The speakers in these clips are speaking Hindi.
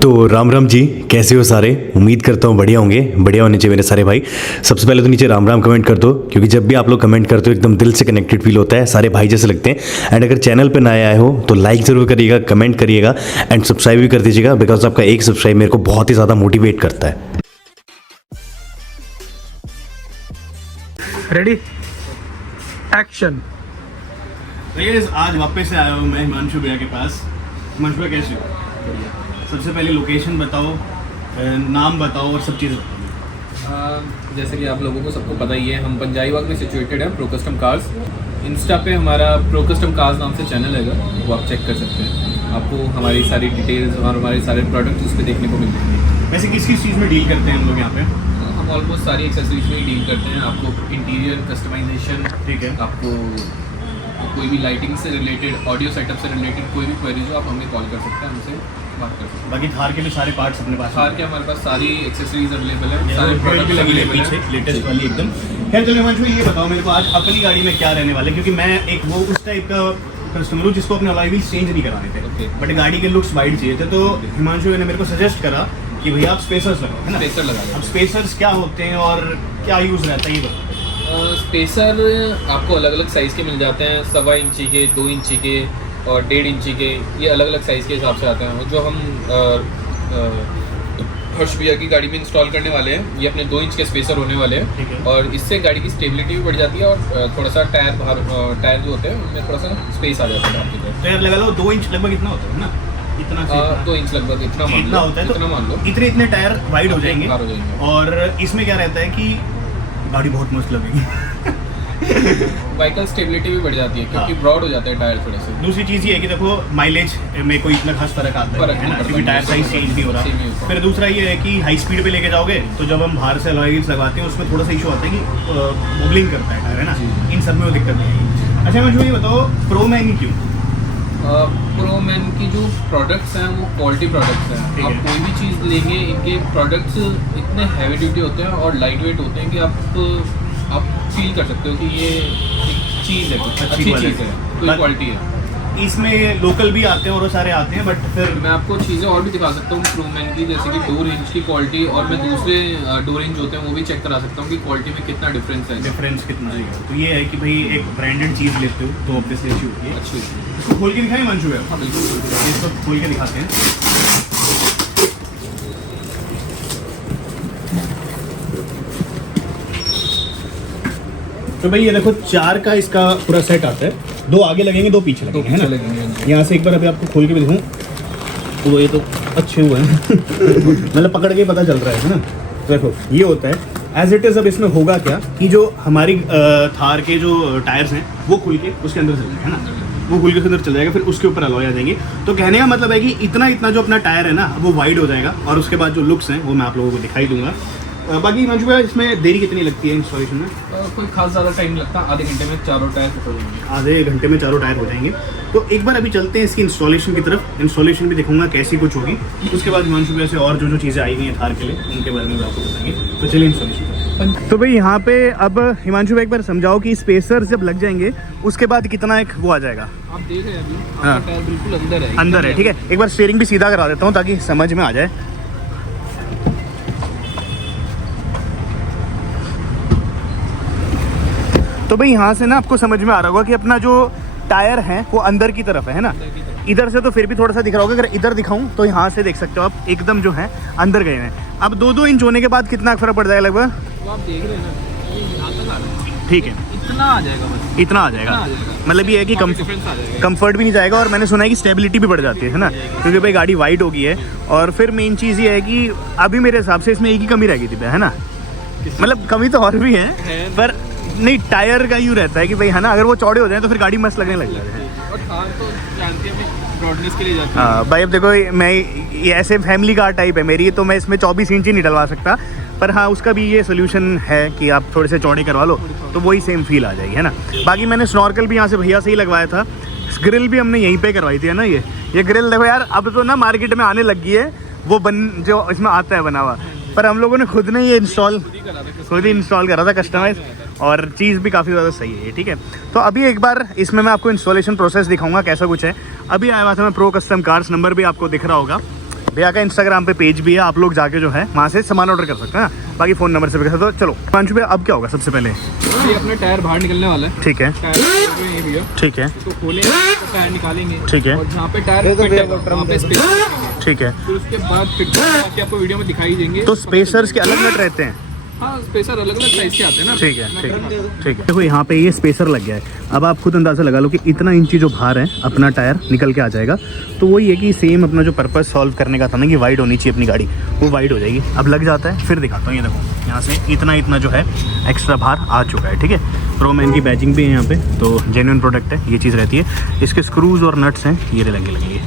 तो राम राम जी, कैसे हो सारे। उम्मीद करता हूँ बढ़िया होंगे। बढ़िया होने चाहिए मेरे सारे भाई। सबसे पहले तो नीचे राम राम कमेंट कर दो, क्योंकि जब भी आप लोग कमेंट करते हो एकदम दिल से कनेक्टेड फील होता है, सारे भाई जैसे लगते हैं। एंड अगर चैनल पे नए आए हो तो लाइक ज़रूर करिएगा, कमेंट करिएगा एंड सब्सक्राइब भी कर दीजिएगा, बिकॉज आपका एक सब्सक्राइब मेरे को बहुत ही ज़्यादा मोटिवेट करता है। Ready action. आज वापस से आया हूँ मैं हिमांशु भैया के पास। हिमांशु भैया कैसे हो? सबसे पहले लोकेशन बताओ, नाम बताओ और सब चीज़ बताओ। जैसे कि आप लोगों को सबको पता ही है, हम पंजाबी बाग में सिचुएटेड है। प्रो कस्टम कार्स, इंस्टा पे हमारा प्रो कस्टम कार्स नाम से चैनल है, वो आप चेक कर सकते हैं। आपको हमारी सारी डिटेल्स और हमारे सारे प्रोडक्ट्स उस पर देखने को मिल जाएंगे। वैसे किस किस चीज़ में डील करते हैं हम लोग यहाँ पे? हम ऑलमोस्ट सारी एक्सेसरीज में ही डील करते हैं। आपको इंटीरियर कस्टमाइजेशन, ठीक है, आपको कोई भी लाइटिंग से रिलेटेड, ऑडियो सेटअप से रिलेटेड कोई भी क्वेरीज हो आप हमें कॉल कर सकते हैं, हमसे बात कर सकते हैं। बाकी थार के भी सारे पार्ट्स अपने पास? थार के हमारे पास सारी एक्सेसरीज अवेलेबल है, सारे भी प्रोडक्ट लगी है अवेलेबल पीछे है लेटेस्ट वाली एकदम। खैर चलो हिमांशु ये बताओ मेरे को, आज अपनी गाड़ी में क्या रहने वाला है, क्योंकि मैं एक वो उस टाइप का कस्टमर हूँ जिसको अपने अलॉय व्हील्स चेंज नहीं कराने थे, बट गाड़ी के लुक्स वाइड चाहिए थे। तो हिमांशु ने मेरे को सजेस्ट करा कि भैया आप स्पेसर्स लगाओ, है ना? स्पेसर लगा। अब स्पेसर्स क्या होते हैं और क्या यूज़ रहता है ये बताओ। स्पेसर आपको अलग अलग साइज़ के मिल जाते हैं, 1.25 इंची के, 2 इंची के और 1.5 इंची के। ये अलग अलग साइज़ के हिसाब से आते हैं। जो हम हर्ष भैया की गाड़ी में इंस्टॉल करने वाले हैं, ये अपने 2 इंच के स्पेसर होने वाले हैं, और इससे गाड़ी की स्टेबिलिटी भी बढ़ जाती है और थोड़ा सा टायर जो होते हैं उनमें थोड़ा सा स्पेस आ जाता है आपकी तरफ। तो यार लगा लो 2 इंच लगभग इतना होता है ना? इतना 2 इंच लगभग इतना होता है, इतना मान लो। इतने टायर वाइड हो जाएंगे। हो जाएंगे। और इसमें क्या रहता है कि गाड़ी बहुत मस्त लगेगी। व्हीकल स्टेबिलिटी भी बढ़ जाती है, क्योंकि ब्रॉड हो जाते हैं टायर थोड़े से। दूसरी चीज़ ये है कि देखो माइलेज में कोई इतना खास फर्क आता है ना, क्योंकि टायर साइज चेंज नहीं हो रहा। फिर दूसरा ये है कि हाई स्पीड पे लेके जाओगे तो जब हम बाहर से अलॉय व्हील्स लगाते हैं उसमें थोड़ा सा इशू आता है कि वॉबलिंग करता है टायर, है ना? इन सब में वो दिक्कत नहीं है। अच्छा मुझे ये बताओ, प्रो मैन क्यों? प्रो मैन की जो प्रोडक्ट्स हैं वो क्वालिटी प्रोडक्ट्स हैं। आप कोई भी चीज़ लेंगे, इनके प्रोडक्ट्स इतने हैवी ड्यूटी होते हैं और लाइट वेट होते हैं कि आप फील कर सकते हो कि ये एक चीज़ है, कुछ अच्छी चीज़ है, कोई क्वालिटी है। इसमें लोकल भी आते हैं और वो सारे आते हैं, बट फिर मैं आपको चीज़ें और भी दिखा सकता हूँ प्रो मैन की, जैसे कि 2 रेंज की क्वालिटी, और मैं दूसरे 2 रेंज होते हैं वो भी चेक करा सकता हूँ कि क्वालिटी में कितना डिफरेंस है। डिफरेंस कितना है। तो ये है कि भाई एक ब्रांडेड चीज़ लेते हो तो ऑब्वियसली अच्छी होती है। अच्छी। इसको खोल के दिखाएं हिमांशु है? हाँ बिल्कुल, इसको खोल के दिखाते हैं। तो भाई ये देखो 4 का इसका पूरा सेट आता है। 2 आगे लगेंगे, 2 पीछे लगेंगे, है ना? यहाँ से एक बार अभी आपको खोल के भी दिखाऊं तो ये तो अच्छे हुए हैं। मतलब पकड़ के पता चल रहा है ना? तो देखो ये होता है एज इट इज़। अब इसमें होगा क्या कि जो हमारी थार के जो टायर्स हैं वो खुल के उसके अंदर चल जाएगा, है ना? वो खुल के उसके अंदर चल जाएगा, फिर उसके ऊपर अलॉय आ जाएंगे। तो कहने का मतलब है कि इतना जो अपना टायर है ना वो वाइड हो जाएगा, और उसके बाद जो लुक्स हैं वो मैं आप लोगों को दिखाई दूंगा। बाकी हिमांशु भाई इसमें देरी कितनी लगती है इंस्टॉलेशन में? कोई खास ज़्यादा टाइम लगता है, आधे घंटे में चारों टायर हो जाएंगे। आधे घंटे में 4 टायर हो जाएंगे। तो एक बार अभी चलते हैं इसकी इंस्टॉलेशन की तरफ। इंस्टॉलेशन भी दिखाऊंगा कैसी कुछ होगी, उसके बाद हिमांशु भाई से और जो चीज़ें आई हुई हैं थार के लिए उनके बारे में आपको बताएंगे। तो चलिए इंस्टॉलेशन। तो भाई यहाँ पे अब हिमांशु भाई एक बार समझाओ कि स्पेसर्स जब लग जाएंगे उसके बाद कितना एक वो आ जाएगा। आप देख रहे हैं अभी हाँ, टायर बिल्कुल अंदर है। अंदर है, ठीक है। एक बार स्टीयरिंग भी सीधा करा देता हूँ ताकि समझ में आ जाए। तो भाई यहाँ से ना आपको समझ में आ रहा होगा कि अपना जो टायर है वो अंदर की तरफ है ना? इधर से तो फिर भी थोड़ा सा दिख रहा होगा। अगर इधर दिखाऊं तो यहाँ से देख सकते हो आप एकदम जो है अंदर गए हैं। अब 2-2 इंच होने के बाद कितना फर्क पड़ जाएगा लगभग? तो आप देख रहे हैं ना, ये यहाँ तक आ रहा है। ठीक है, इतना आ जाएगा बस, इतना आ जाएगा। मतलब ये है कि डिफरेंस आ जाएगा। कंफर्ट भी नहीं जाएगा, और मैंने सुना है कि स्टेबिलिटी भी बढ़ जाती है ना, क्योंकि भाई गाड़ी वाइड हो गई है। और फिर मेन चीज़ ये है कि अभी मेरे हिसाब से इसमें एक ही कमी रह गई थी, है ना? मतलब कमी तो और भी है, पर नहीं, टायर का यूँ रहता है कि भाई है ना, अगर वो चौड़े हो जाए तो फिर गाड़ी मस्त लगने लग जाती है। और थार तो जानते हैं ब्रॉडनेस के लिए जाती है। हाँ भाई, अब देखो मैं ये ऐसे फैमिली कार टाइप है मेरी, तो मैं इसमें 24 इंच ही नहीं डलवा सकता, पर हाँ उसका भी ये सोल्यूशन है कि आप थोड़े से चौड़े करवा लो तो वही सेम फील आ जाएगी, है ना? बाकी मैंने स्नॉर्कल भी यहाँ से भैया से ही लगवाया था। ग्रिल भी हमने यहीं पे करवाई थी, है ना? ये ग्रिल देखो यार, अब तो ना मार्केट में आने लग गई है वो जो इसमें आता है बना हुआ, पर हम लोगों ने खुद ने ये खुद ही इंस्टॉल करा था कस्टमाइज, और चीज़ भी काफ़ी ज़्यादा सही है, ठीक है। तो अभी एक बार इसमें मैं आपको इंस्टॉलेशन प्रोसेस दिखाऊंगा कैसा कुछ है। अभी आया हुआ था मैं प्रो कस्टम कार्स, नंबर भी आपको दिख रहा होगा, भैया का इंस्टाग्राम पे पेज भी है, आप लोग जाके जो है वहाँ से सामान ऑर्डर कर सकते हैं, बाकी फ़ोन नंबर से भी कर सकते हो। चलो हिमांशु भैया अब क्या होगा सबसे पहले? ये अपना टायर बाहर निकलने वाला है। ठीक है टायर भैया ठीक है इसको खोलेंगे तो टायर निकालेंगे। ठीक है। और जहाँ पे टायर फिट है वहाँ पे स्पेस रखेंगे। ठीक है। फिर उसके बाद फिट बाकी आपको वीडियो में दिखाई देंगे। तो स्पेसर्स के अलग नट रहते हैं? हाँ स्पेसर अलग अलग साइज के आते हैं ना। ठीक है ठीक है ठीक है। देखो यहाँ पे ये स्पेसर लग गया है, अब आप खुद अंदाज़ा लगा लो कि इतना इंची जो बाहर है अपना टायर निकल के आ जाएगा। तो वही है कि सेम अपना जो पर्पस सॉल्व करने का था ना कि वाइड होनी चाहिए अपनी गाड़ी, वो वाइड हो जाएगी। अब लग जाता है, फिर दिखाता हूँ। ये देखो यहाँ से इतना जो है एक्स्ट्रा बाहर आ चुका है। ठीक है, प्रोमैन की बैजिंग भी है यहाँ पे, तो जेन्युइन प्रोडक्ट है, ये चीज़ रहती है। इसके स्क्रूज और नट्स हैं ये लगेंगे।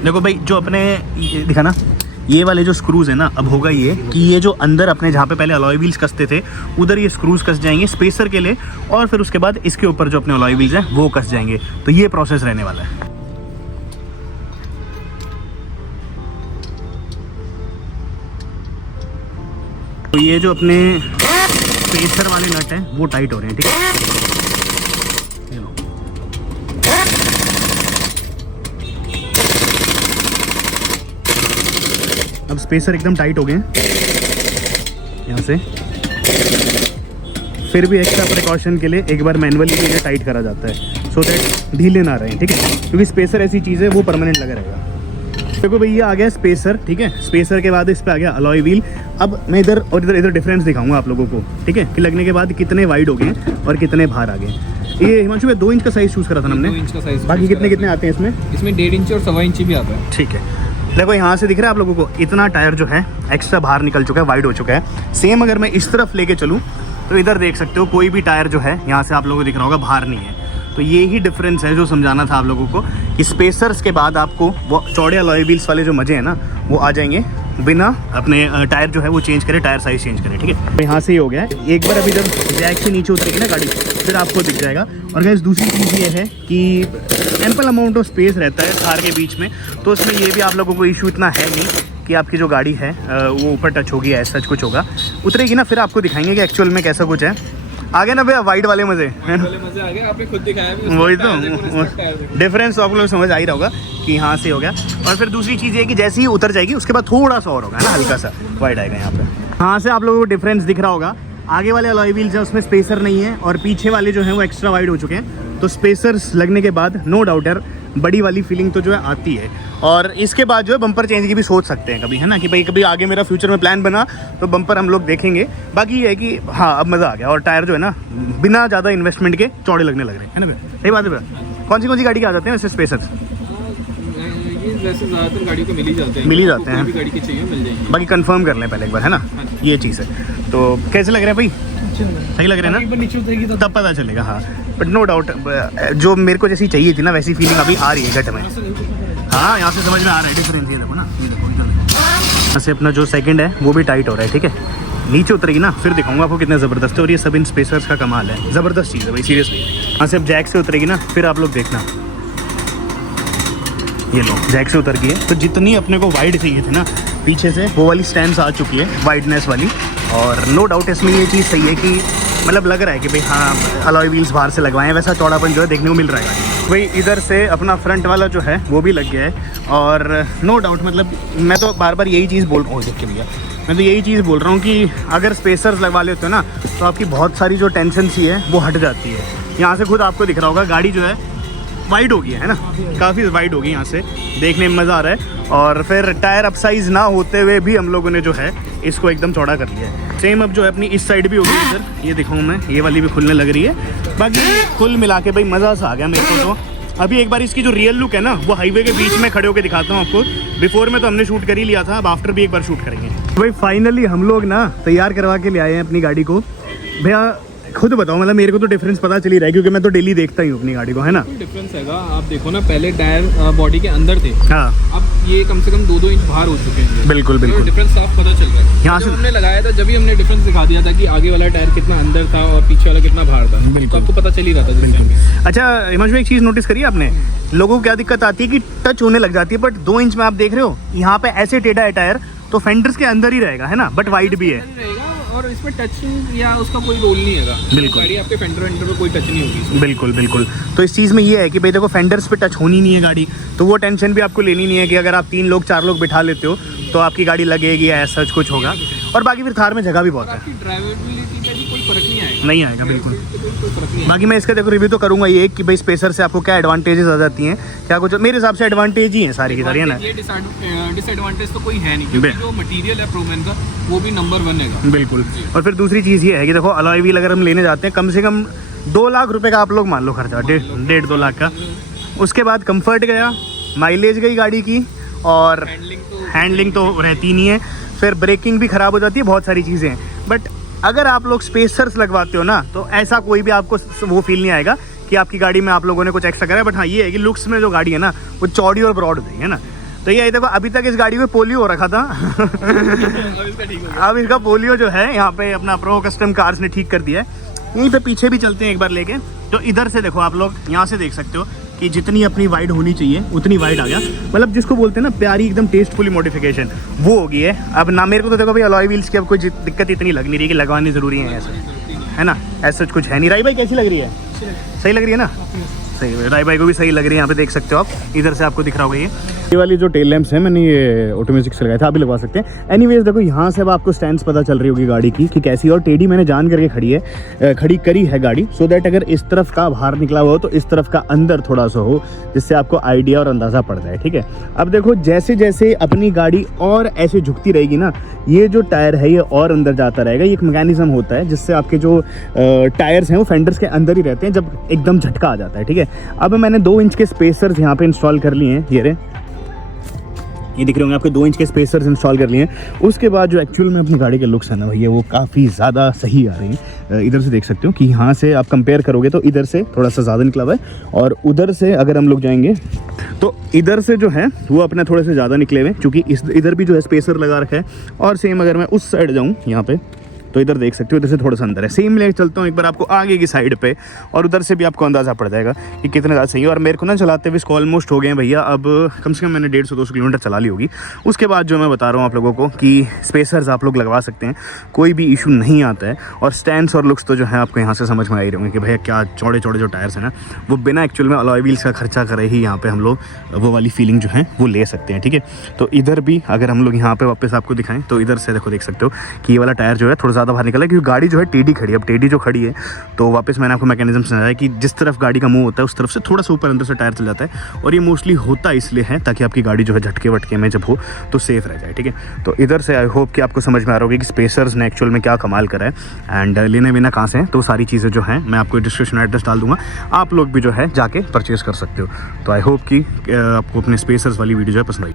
देखो भाई जो अपने दिखा ना, ये वाले जो स्क्रूज है ना, अब होगा ये कि ये जो अंदर अपने जहाँ पे पहले अलॉय व्हील्स कसते थे उधर ये स्क्रूज कस जाएंगे स्पेसर के लिए, और फिर उसके बाद इसके ऊपर जो अपने अलॉय व्हील्स हैं वो कस जाएंगे। तो ये प्रोसेस रहने वाला है। तो ये जो अपने स्पेसर वाले नट हैं वो टाइट हो रहे हैं। ठीक है, अब स्पेसर एकदम टाइट हो गए हैं यहाँ से। फिर भी एक्स्ट्रा प्रिकॉशन के लिए एक बार मैनुअली इन्हें टाइट करा जाता है सो दैट ढीले ना रहे। ठीक है, क्योंकि स्पेसर ऐसी चीज़ है वो परमानेंट लगा रहेगा। देखो भैया आ गया स्पेसर। ठीक है, स्पेसर के बाद इस पर आ गया अलॉय व्हील। अब मैं इधर और इधर डिफरेंस दिखाऊंगा आप लोगों को। ठीक है, कि लगने के बाद कितने वाइड हो गए और कितने बाहर आ गए। ये हिमांशु में 2 इंच का साइज चूज़ करा था हमने। 2 इंच का साइज। बाकी कितने आते हैं इसमें? इसमें 1.5 इंच और 1.25 इंच भी आता है। ठीक है, देखो यहाँ से दिख रहा है आप लोगों को इतना टायर जो है एक्स्ट्रा बाहर निकल चुका है, वाइड हो चुका है। सेम अगर मैं इस तरफ लेके चलूँ तो इधर देख सकते हो कोई भी टायर जो है यहाँ से आप लोगों को दिख रहा होगा बाहर नहीं है। तो ये ही डिफरेंस है जो समझाना था आप लोगों को कि स्पेसर्स के बाद आपको वो चौड़े अलॉय व्हील्स वाले जो मजे हैं ना वो आ जाएंगे बिना अपने टायर जो है वो चेंज करे, टायर साइज चेंज करे। ठीक है, तो यहाँ से ही हो गया है। एक बार अभी जब जैक से नीचे उतरेगी ना गाड़ी फिर आपको दिख जाएगा। और गाइस दूसरी चीज़ ये है कि एम्पल अमाउंट ऑफ स्पेस रहता है कार के बीच में, तो उसमें ये भी आप लोगों को इशू इतना है नहीं कि आपकी जो गाड़ी है वो ऊपर टच होगी, ऐसा कुछ होगा। उतरेगी ना फिर आपको दिखाएंगे कि एक्चुअल में कैसा कुछ है। आगे ना भैया वाइड वाले मजे मजे आ गए, आपने खुद दिखाया भी। वही तो डिफरेंस आप लोग समझ आ ही रहा होगा कि यहाँ से हो गया। और फिर दूसरी चीज़ ये कि जैसे ही उतर जाएगी उसके बाद थोड़ा सा और होगा ना, हल्का सा वाइड आएगा यहाँ पे। यहाँ से आप लोगों को डिफरेंस दिख रहा होगा, आगे वाले अलॉय व्हील्स है उसमें स्पेसर नहीं है और पीछे वाले जो हैं वो एक्स्ट्रा वाइड हो चुके हैं। तो स्पेसर्स लगने के बाद नो डाउट यार बड़ी वाली फीलिंग तो जो है आती है। और इसके बाद जो है बम्पर चेंज की भी सोच सकते हैं कभी, है ना, कि भाई कभी आगे मेरा फ्यूचर में प्लान बना तो बम्पर हम लोग देखेंगे। बाकी ये है कि हाँ अब मज़ा आ गया और टायर जो है ना बिना ज़्यादा इन्वेस्टमेंट के चौड़े लगने लग रहे हैं, है ना भैया? सही बात है भैया। कौन सी गाड़ी के आ जाते हैं वैसे स्पेसर्स? ये वैसे ज़्यादातर गाड़ियों को मिल ही जाते हैं। मिल ही जाते हैं। कोई भी गाड़ी की चाहिए मिल जाएंगी। बाकी कंफर्म कर लें पहले एक बार, है ना, ये चीज़ है। तो कैसे लग रहे हैं भाई? सही लग रहे हैं ना? नीचे उतरेगी तो तब पता चलेगा। हाँ बट नो डाउट जो मेरे को जैसी चाहिए थी ना वैसी फीलिंग अभी आ रही है गट में। हाँ यहाँ से समझ में आ रहा है डिफरेंस। ये देखो ना, ये देखो इधर यहाँ से अपना जो सेकंड है वो भी टाइट हो रहा है। ठीक है, नीचे उतरेगी ना फिर दिखाऊंगा आपको कितना ज़बरदस्त है। और ये सब इन स्पेसर्स का कमाल है, ज़बरदस्त चीज़ है भाई सीरियसली। यहाँ से अब जैक से उतरेगी ना फिर आप लोग देखना, ये लो जैक से उतर गई है। तो जितनी अपने को वाइड चाहिए थी ना पीछे से वो वाली स्टैंड्स आ चुकी है वाइडनेस वाली। और नो डाउट इसमें ये चीज़ सही है कि मतलब लग रहा है कि भाई हाँ अलॉय व्हील्स बाहर से लगवाएं, वैसा चौड़ापन जो है देखने को मिल रहा है भाई। इधर से अपना फ्रंट वाला जो है वो भी लग गया है। और नो डाउट मतलब मैं तो बार बार यही चीज़ बोल रहा हूँ, देख के भैया मैं तो यही चीज़ बोल रहा हूँ कि अगर स्पेसर्स लगवा लेते हो ना तो आपकी बहुत सारी जो टेंशन सी है वो हट जाती है। यहाँ से खुद आपको दिख रहा होगा गाड़ी जो है वाइड हो गई है ना, काफ़ी वाइड हो गई, यहाँ से देखने में मज़ा आ रहा है। और फिर टायर अप साइज़ ना होते हुए भी हम लोगों ने जो है इसको एकदम चौड़ा कर लिया है। सेम अब जो है अपनी इस साइड भी होगी, इधर ये दिखाऊँ मैं, ये वाली भी खुलने लग रही है। बाकी कुल मिला के भाई मज़ा सा आ गया मेरे को। तो अभी एक बार इसकी जो रियल लुक है ना वो हाईवे के बीच में खड़े होकर दिखाता हूँ आपको। बिफोर में तो हमने शूट कर ही लिया था, अब आफ्टर भी एक बार शूट करेंगे। भाई फाइनली हम लोग ना तैयार करवा के ले आए हैं अपनी गाड़ी को। भैया खुद बताओ, मतलब मेरे को तो डिफरेंस पता चल ही रहा है क्योंकि मैं तो डेली देखता ही हूँ अपनी गाड़ी को, है ना। डिफरेंस हैगा, आप देखो ना पहले टायर बॉडी के अंदर थे, हाँ अब ये कम से कम 2-2 इंच बाहर हो चुके हैं। बिल्कुल बिल्कुल डिफरेंस साफ पता चल रहा है। यहाँ जब से हमने लगाया था जब भी हमने डिफरेंस दिखा दिया था कि आगे वाला टायर कितना अंदर था और पीछे वाला कितना बाहर था, तो आपको पता चल ही रहा था जिस टाइम पे। अच्छा हिमांशु एक चीज़ नोटिस करी आपने, लोगों को क्या दिक्कत आती है कि टच होने लग जाती है, बट 2 इंच में आप देख रहे हो यहाँ पे ऐसे टेढ़ा है टायर तो फेंडर्स के अंदर ही रहेगा, है ना, बट वाइड भी है। और इसमें टचिंग या उसका कोई रोल नहीं है। बिल्कुल। गाड़ी आपके फेंडर वेंडर पे कोई टच नहीं होगी। बिल्कुल बिल्कुल। तो इस चीज़ में ये है कि भाई देखो फेंडर्स पे टच होनी नहीं है गाड़ी, तो वो टेंशन भी आपको लेनी नहीं है कि अगर आप 3 लोग 4 लोग बिठा लेते हो तो आपकी गाड़ी लगेगी या ऐसा कुछ होगा। और बाकी फिर थार में जगह भी बहुत है, आपकी ड्राइवेबिलिटी पे भी कोई फर्क नहीं आएगा। नहीं आएगा बिल्कुल। कोई फर्क नहीं बाकी मैं इसका देखो रिव्यू तो करूंगा ये कि भाई स्पेसर से आपको क्या एडवांटेजेस आ जाती हैं, क्या कुछ मेरे हिसाब से एडवांटेज ही हैं सारी की सारी, है ना। ये डिसएडवांटेज तो कोई है नहीं, क्योंकि जो मटेरियल है प्रोमैन का वो भी नंबर 1 है। बिल्कुल। और फिर दूसरी चीज़ ये है कि देखो अलॉय व्हील अगर हम लेने जाते हैं कम से कम 2 लाख रुपए का आप लोग मान लो खर्चा, 1.5-2 लाख का। उसके बाद कंफर्ट गया, माइलेज गई गाड़ी की, और हैंडलिंग तो रहती नहीं है, फिर ब्रेकिंग भी ख़राब हो जाती है, बहुत सारी चीज़ें हैं। बट अगर आप लोग स्पेसर्स लगवाते हो ना तो ऐसा कोई भी आपको वो फील नहीं आएगा कि आपकी गाड़ी में आप लोगों ने कुछ एक्स्ट्रा करा है। बट हाँ ये है कि लुक्स में जो गाड़ी है ना वो चौड़ी और ब्रॉड है ना। तो ये देखो अभी तक इस गाड़ी में पोलियो हो रखा था अब इसका पोलियो जो है यहाँ पे अपना प्रो कस्टम कार्स ने ठीक कर दिया है। यहीं पे पीछे भी चलते हैं एक बार लेके, तो इधर से देखो आप लोग यहाँ से देख सकते हो कि जितनी अपनी वाइड होनी चाहिए उतनी वाइड आ गया। मतलब जिसको बोलते हैं ना प्यारी एकदम टेस्टफुली मॉडिफिकेशन वो हो गई है। अब ना मेरे को तो देखो भाई अलॉय व्हील्स की अब कोई दिक्कत इतनी लग नहीं रही कि लगवानी ज़रूरी है ऐसे, है ना। ऐसा कुछ है नहीं। राई भाई कैसी लग रही है? सही लग रही है ना? सही है, राई भाई को भी सही लग रही है। यहाँ पे देख सकते हो आप, इधर से आपको दिख रहा होगा ये वाली जो टेल लैंप्स है मैंने ये ऑटोमेटिक से लगाया था, आप भी लगवा सकते हैं। एनीवेज देखो यहाँ से अब आपको स्टैंड्स पता चल रही होगी गाड़ी की कि कैसी, और टेढ़ी मैंने जान करके खड़ी करी है गाड़ी, सो दैट अगर इस तरफ का बाहर निकला हुआ हो तो इस तरफ का अंदर थोड़ा सा हो, जिससे आपको आइडिया और अंदाज़ा पड़ जाए। ठीक है, अब देखो जैसे जैसे अपनी गाड़ी और ऐसे झुकती रहेगी ना, ये जो टायर है ये और अंदर जाता रहेगा। ये एक मैकेनिज्म होता है जिससे आपके जो टायर्स हैं वो फेंडर्स के अंदर ही रहते हैं जब एकदम झटका आ जाता है। ठीक है, अब मैंने 2 इंच के स्पेसर्स यहाँ पे इंस्टॉल कर लिए हैं। ये दिख रहे होंगे आपके 2 इंच के स्पेसर्स इंस्टॉल कर लिए हैं। उसके बाद जो एक्चुअल में अपनी गाड़ी के लुक्स है ना भैया वो काफ़ी ज़्यादा सही आ रही हैं। इधर से देख सकते हो कि यहाँ से आप कंपेयर करोगे तो इधर से थोड़ा सा ज़्यादा निकला हुआ है, और उधर से अगर हम लोग जाएंगे तो इधर से जो है वो अपने थोड़े से ज़्यादा निकले हुए हैं, क्योंकि इधर भी जो है स्पेसर लगा रखा है। और सेम अगर मैं उस साइड जाऊँ यहाँ पे तो इधर देख सकते हो, इधर से थोड़ा सा अंदर है। सेम लेके चलता हूँ एक बार आपको आगे की साइड पे, और उधर से भी आपको अंदाज़ा पड़ जाएगा कि कितने ज़्यादा सही है। और मेरे को ना चलाते हुए इसको ऑलमोस्ट हो गए हैं भैया, अब कम से कम मैंने 150-200 किलोमीटर चला ली होगी। उसके बाद जो मैं बता रहा हूँ आप लोगों को कि स्पेसर्स आप लोग लगवा सकते हैं, कोई भी इशू नहीं आता है। और स्टैंड्स और लुक्स तो जो है आपको यहाँ से समझ में आ ही रहे होंगे कि भैया क्या चौड़े चौड़े जो टायर्स हैं ना वो बिना एक्चुअल में अलॉय व्हील्स का खर्चा करे ही यहाँ पे हम लोग वो वाली फीलिंग जो है वो ले सकते हैं। ठीक है, तो इधर भी अगर हम लोग यहाँ पे वापस आपको दिखाएं तो इधर से देखो देख सकते हो कि ये वाला टायर जो है थोड़ा ज़्यादा बाहर निकला है, क्योंकि गाड़ी जो है टेढ़ी खड़ी है। अब टेढ़ी जो खड़ी है तो वापस मैंने आपको मैकेनिज्म समझाया कि जिस तरफ गाड़ी का मुंह होता है उस तरफ से थोड़ा सा ऊपर अंदर से टायर चल जाता है, और ये मोस्टली होता इसलिए है ताकि आपकी गाड़ी जो है झटके वटके में जब हो तो सेफ रह जाए। ठीक है, तो इधर से आई होप कि आपको समझ में आ रहा होगा कि स्पेसर्स ने एक्चुअल में क्या कमाल करा है, एंड लेने बिना कहाँ से हैं तो सारी चीज़ें जो हैं मैं आपको डिस्क्रिप्शन एड्रेस डाल दूंगा, आप लोग भी जो है जाके परचेज़ कर सकते हो। तो आई होप कि आपको अपने स्पेसर्स वाली वीडियो जो है पसंद आई।